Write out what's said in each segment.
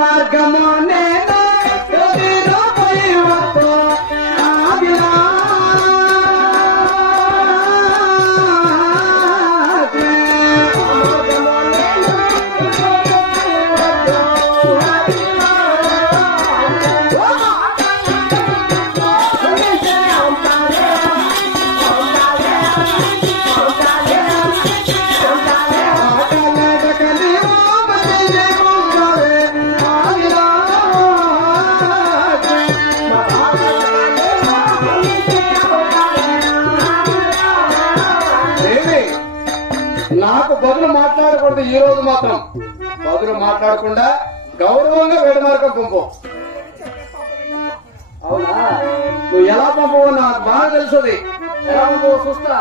మార్గమునే నాకు బదులు మాట్లాడకూడదు. ఈ రోజు మాత్రం బదులు మాట్లాడకుండా గౌరవంగా వేడి మార్గం పంపు. అవునా? నువ్వు ఎలా పంపవు నాకు బాగా తెలుసుది. ఎలా పంపవు చూస్తా.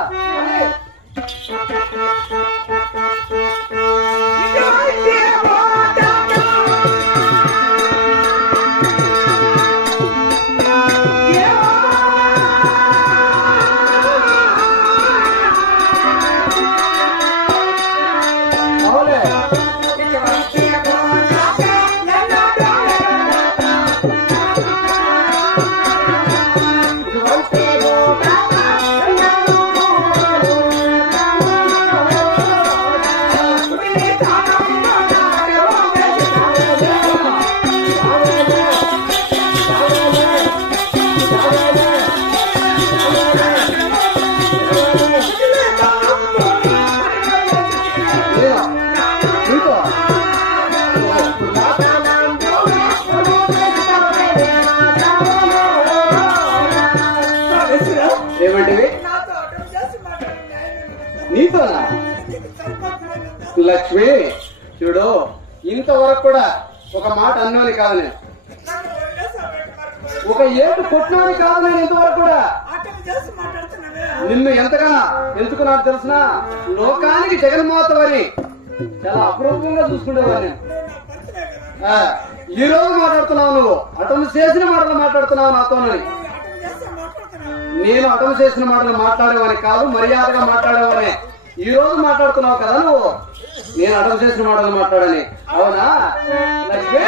ఏమంటివి? నీతోనా? లక్ష్మి చూడు, ఇంతవరకు కూడా ఒక మాట అన్నోని కాదు నేను, ఒక ఏడు కొట్టినోని కాదు నేను ఇంతవరకు కూడా. నిన్ను ఎంతగా ఎంచుకున్నాడు తెలుసిన? లోకానికి జగన్మోహతవని చాలా అపురూపంగా చూసుకునేవాడు నేను. ఈ రోజు మాట్లాడుతున్నావు నువ్వు, అటెంప్ట్ చేసిన మాటలు మాట్లాడుతున్నావు నాతోనని. నేను అటెంప్ట్ చేసిన మాటలు మాట్లాడేవాని కాదు, మర్యాదగా మాట్లాడేవానే. ఈ రోజు మాట్లాడుతున్నావు కదా నువ్వు, నేను అటెంప్ట్ చేసిన మాటలు మాట్లాడని. అవునా లక్ష్మి?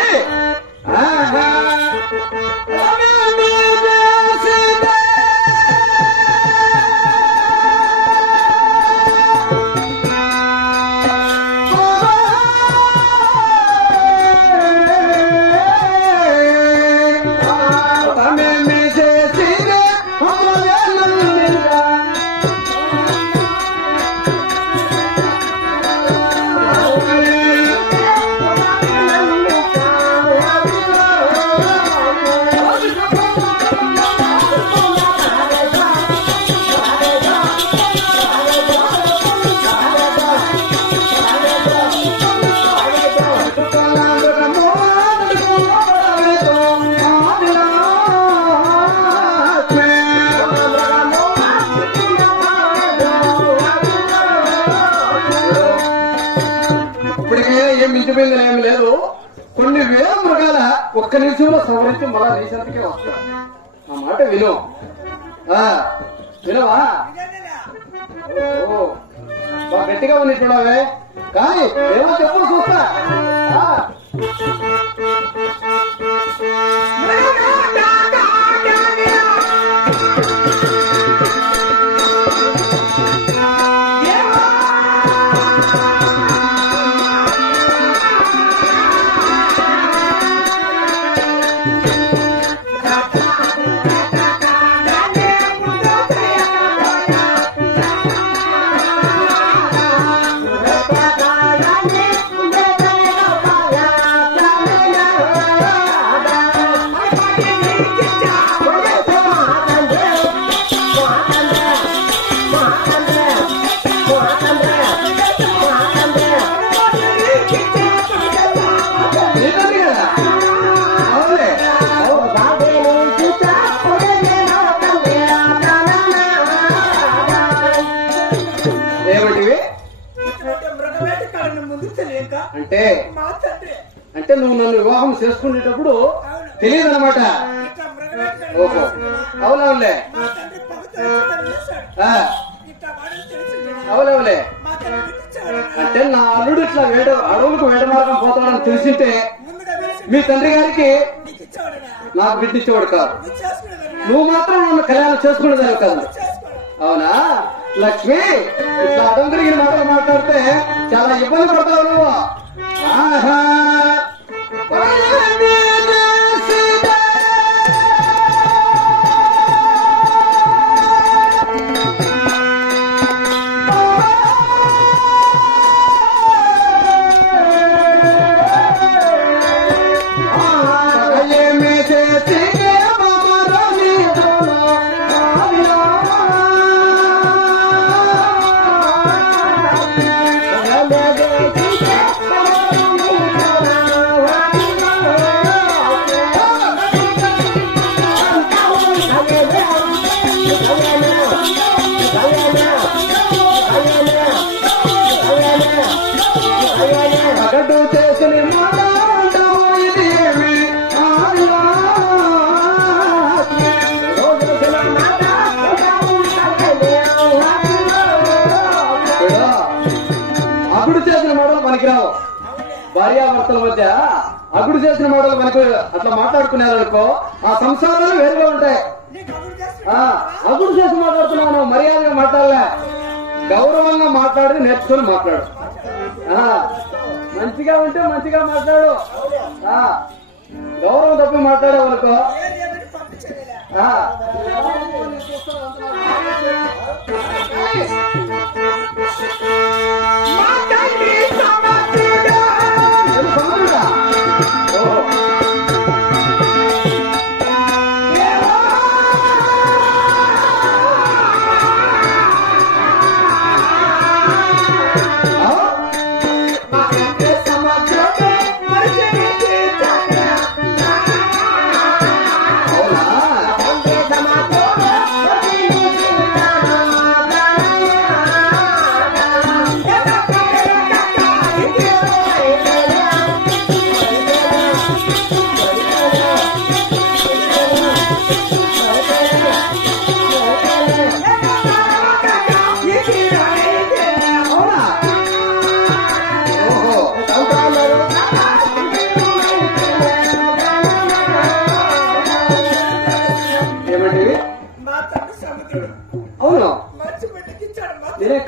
మించిపోయిందని ఏమి లేదు. కొన్ని వేల మృగాల ఒక్క నిమిషంలో సవరించి మళ్ళా రీసెంట్కే వస్తాడు. ఆ మాట విను. వినవా? బాగా గట్టిగా ఉంది చూడవే, కానీ ఏమో చెప్పు చూస్తా. అంటే నువ్వు నన్ను వివాహం చేసుకునేటప్పుడు తెలియదన్నమాట. ఓహో, అవునవులే అవునవులే. అంటే నా అల్లుడు ఇట్లా అడవులకు వేట మార్గం పోతాడని తెలిసింటే మీ తండ్రి గారికి నాకు బిడ్డిచ్చేవాడు కాదు. నువ్వు మాత్రం నన్ను కళ్యాణం చేసుకునేదాన్ని కాదు. అవునా లక్ష్మి? ఇట్లా అడం తిరిగిన మాటలు మాట్లాడితే చాలా ఇబ్బంది పడతావు నువ్వు. ఆహా భార్యాభర్తల మధ్య అగుడు చేసిన మాటలు మనకు అట్లా మాట్లాడుకున్నారనుకో ఆ సంసారాలు వేరుగా ఉంటాయి. అగుడు చేసి మాట్లాడుతున్నావు, మర్యాదగా మాట్లాడలే, గౌరవంగా మాట్లాడి నేర్చుకొని మాట్లాడు. మంచిగా ఉంటే మంచిగా మాట్లాడు, గౌరవం తప్పి మాట్లాడావనుకో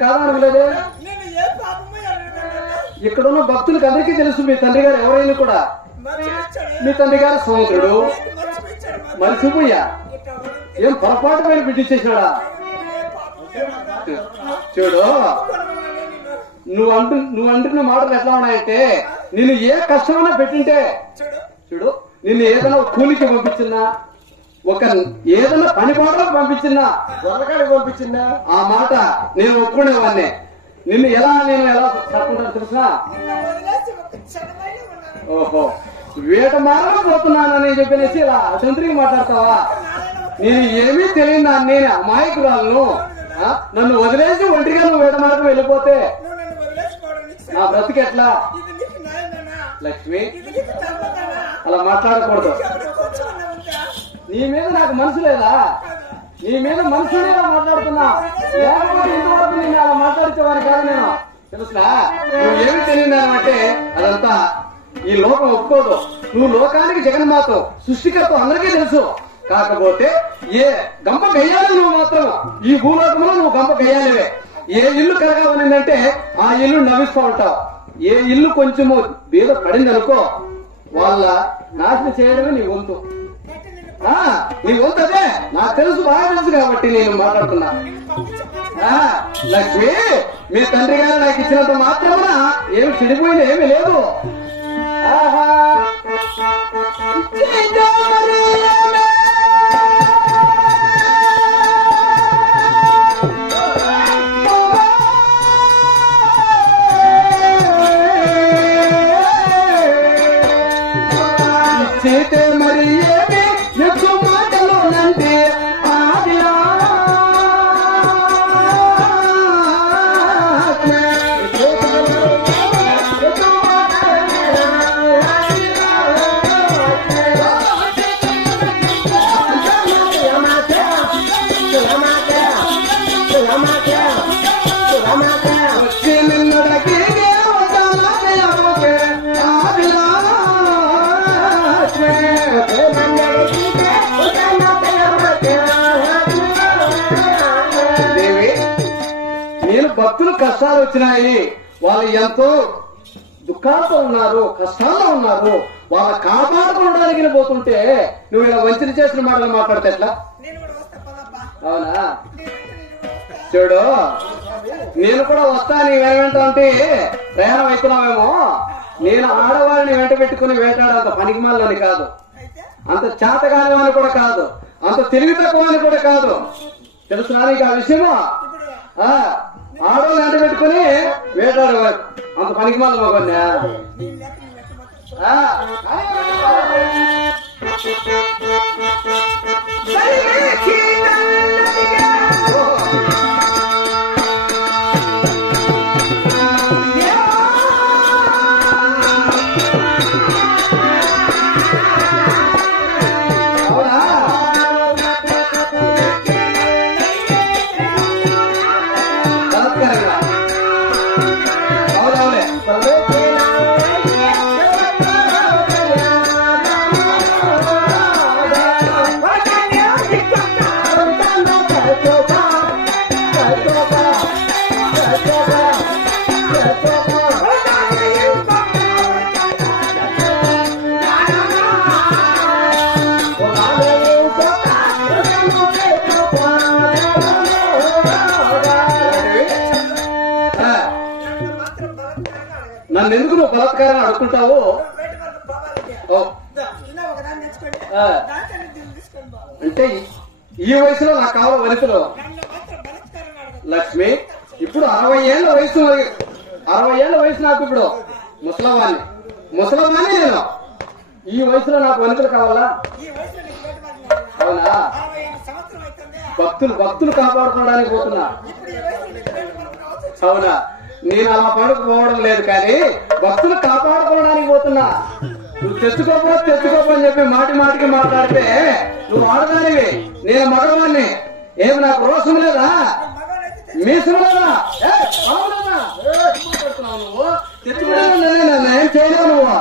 కాదనలేదే. ఇక్కడున్న భక్తులకు అందరికీ తెలుసు మీ తండ్రి గారు ఎవరైనా కూడా. మీ తండ్రి గారు సముద్రుడు మరిచిపోయా, ఏం పొరపాటు పైన బిడ్డిచ్చేసాడా? చూడు నువ్వు అంటున్న మాటలు ఎట్లా ఉన్నాయంటే, నిన్ను ఏ కష్టమైనా పెట్టింటే చూడు, నిన్ను ఏదైనా కూలికి పంపించినా, ఒక ఏదైనా పని పాటలకు పంపించినా, దొరకాడికి పంపించినా ఆ మాట నేను ఒప్పుకునేవాడిని. నేను ఎలా చెప్పుకుంటాను తెలుసా? ఓహో వేట మారకపోతున్నానని చెప్పేసి ఇలా అసంతరికి మాట్లాడతావా? నేను ఏమీ తెలియదు, నేను అమాయకురాలను. నన్ను వదిలేసి ఒంటిగా నువ్వు వేట మార్గం వెళ్ళిపోతే నా బ్రతికెట్లా? లక్ష్మి అలా మాట్లాడకూడదు. నీ మీద నాకు మనసు లేదా? నీ మీద మనసునే మాట్లాడుతున్నా, లేకపోతే ఇంతవరకు నేను అలా మాట్లాడించేవాడిని కాదు నేను. తెలుసునా? నువ్వేమి తెలియదానంటే అదంతా ఈ లోకం ఒప్పుకోదు. నువ్వు లోకానికి జగన్మాత, సృష్టికర్త అందరికీ తెలుసు. కాకపోతే ఏ గంప గయ్యాలి నువ్వు మాత్రం ఈ భూలోకంలో నువ్వు గంప గయ్యాలివే. ఏ ఇల్లు కరగాలనిందంటే ఆ ఇల్లు నవ్విస్తూ ఉంటావు. ఏ ఇల్లు కొంచెము బీద పడిందనుకో వాళ్ళ నాశనం చేయడమే నీ వంతు. నీ వంతు అదే నాకు తెలుసు, బాగా తెలుసు కాబట్టి నేను మాట్లాడుతున్నా. లక్ష్మి మీ తండ్రి గారు నాకు ఇచ్చినంత మాత్రమున ఏమి చెడిపోయింది ఏమీ లేదు. ఆహా చేతే మరి ఏమి ఎక్కువ మాటలు నంటే ఆదిలా కష్టాలు వచ్చినాయి, వాళ్ళు ఎంతో దుఃఖాలతో ఉన్నారు, కష్టాల్లో ఉన్నారు, వాళ్ళ కాపాడుకోవడానికి పోతుంటే నువ్వు ఇలా వంచన చేసిన మాటలు మాట్లాడితే ఎట్లా? అవునా? చూడు, నేను కూడా వస్తా, నీ వెంట అంటే ప్రయాణం అవుతున్నావేమో. నేను ఆడవాళ్ళని వెంట పెట్టుకుని వేటాడంత పనికిమాలని కాదు, అంత చేతగాని వాని కూడా కాదు, అంత తెలివి తక్కువ అని కూడా కాదు. తెలుసునా నీకు ఆ విషయము? ఆడవాళ్ళు వెంట పెట్టుకుని వేటాడేవారు, అంత పనికిమాల మగన్నా. నన్ను ఎందుకు నువ్వు బలాత్కారం అడుక్కుంటావు? అంటే ఈ వయసులో నాకు కావాలి వనితలు. లక్ష్మి, ఇప్పుడు 60 ఏళ్ల వయసు, 60 ఏళ్ల వయసు నాకు. ఇప్పుడు ముసలమాన్ని నేను. ఈ వయసులో నాకు వనితలు కావాలా? అవునా? భక్తులు కాపాడుకోవడానికి పోతున్నా. అవునా? నేను అలా పడుకోవడం లేదు, కానీ భక్తులు కాపాడుకోవడానికి పోతున్నా. నువ్వు తెచ్చుకోపని చెప్పి మాటికి మాట్లాడితే నువ్వు ఆడదానివి, నేను మగవాడిని. ఏమి నాకు రోషం లేదా? మీసం లేదా? నువ్వు తెచ్చుకుంటా ఏం చేయలేవు నువ్వు.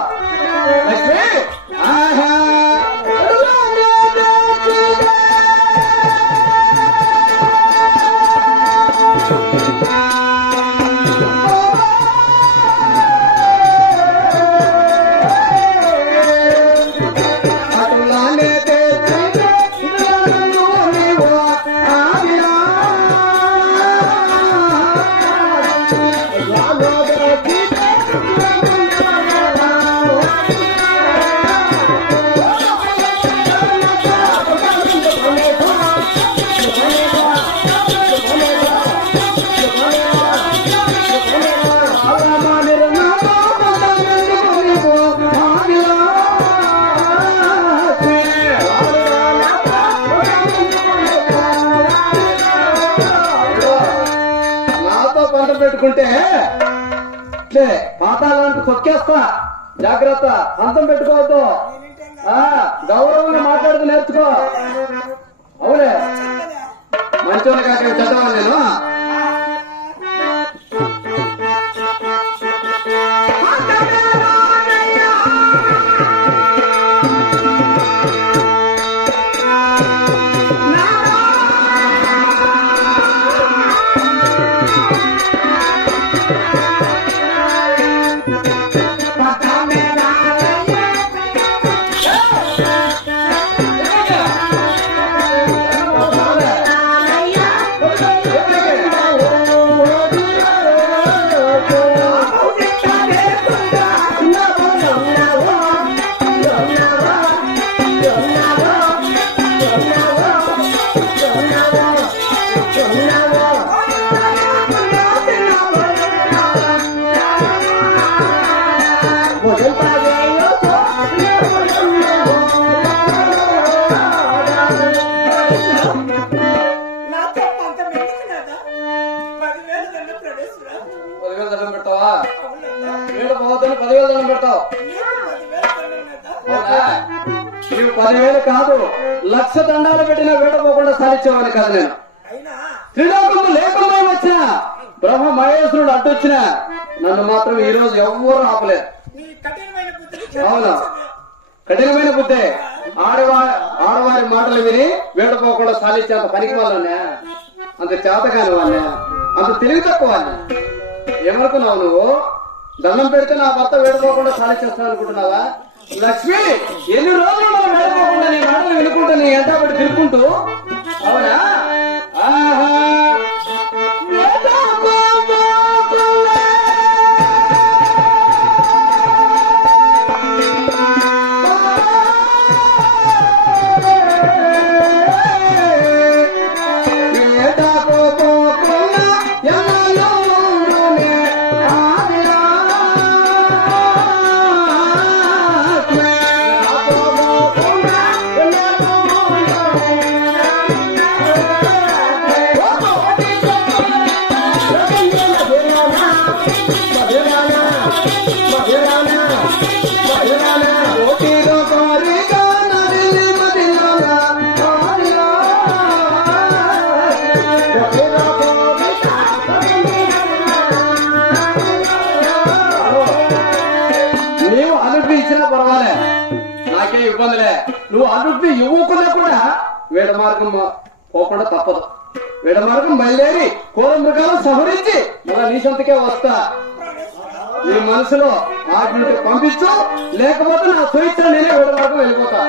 లక్ష్మి, పెట్టుకుంటే పాతాలంటూ తొక్కేస్తా. జాగ్రత్త, అంతం పెట్టుకోవద్దు. గౌరవంగా మాట్లాడుతూ నేర్చుకో. అవునే, మంచోళ్ళ కాక చదవాలి నేను. నీవు 10,000 కాదు, 1,00,000 దండాలు పెట్టినా వేడపోకుండా సాధించేవాడిని కాదు నేను. త్రిలోకము లేకుండా వచ్చిన బ్రహ్మ మహేశ్వరుడు అడ్డొచ్చిన నన్ను మాత్రం ఈ రోజు ఎవ్వరూ ఆపలేదు. అవును, కఠినమైన బుద్ధే. ఆడవారి మాటలు విని వేడపోకుండా సాధించేంత పనికి వాళ్ళనే, అంత చేతకాని వాళ్ళనే, అంత తెలివి తక్కువ వాళ్ళని. ఏమనుకున్నావు నువ్వు? దండం పెడితే నా భర్త వేడుకోకుండా ఖాళీ చేస్తాను అనుకుంటున్నావా? లక్ష్మి, ఎన్ని రోజులు మనం వేడుకోకుండా నీ మాటలు వినుకుంటూ నీ ఎంత పట్టి తిరుక్కుంటూ, అవునా? ఆహా ఇబ్బందిలే. నువ్వు అభివృద్ధి ఇవ్వకుండా కూడా వేడ మార్గం పోకుండా తప్పదు. వేడ మార్గం బయలుదేరి కోర మృగాలు సహరించి మళ్ళా నీ సొంతకే వస్తా. నీ మనసులో ఆజ్ఞ పంపించు, లేకపోతే నా స్వేచ్ఛ నేనే వేడ మార్గం వెళ్ళిపోతా.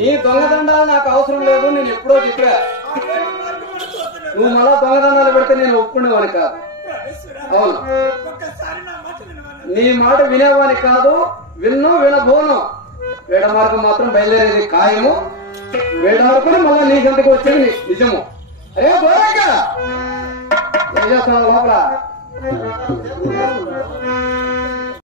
నీ దొంగదండాలు నాకు అవసరం లేదు. నేను ఎప్పుడో చెప్పా, నువ్వు మళ్ళా దొంగదండాలు పెడితే నేను ఒప్పుకునేవాని కాదు. అవును, నీ మాట వినేవాని కాదు. వినబోను. వేడ మార్గం మాత్రం బయలుదేరేది ఖాయము. వేడ మార్గం మళ్ళా నీ సంతకి వచ్చేది నిజము. అరే దూరంగా ఏం చేస్తున్నావు లోపల?